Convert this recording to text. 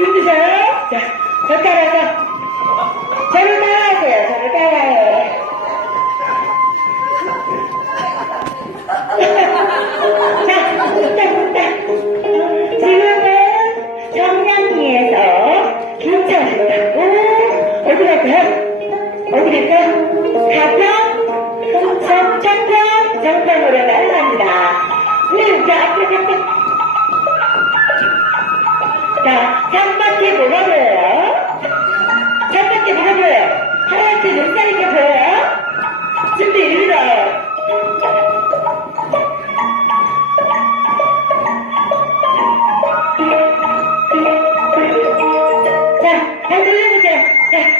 힘드세요? 자, 저 따라서. 저를 따라하세요. 저를 따라해. 자, 일단, 일단. 지금은 정량리에서 김천으로 가고, 어디 갈까요? 어디 갈까요? 가평, 서천평, 정평으로 날아갑니다. 네, 자, 자, 한 바퀴 뭐가 보여요? 한 바퀴 뭐가 보여요? 하얗게 눈살인 게 보여요? 준비, 일로 자, 잘 돌려보세요. 자.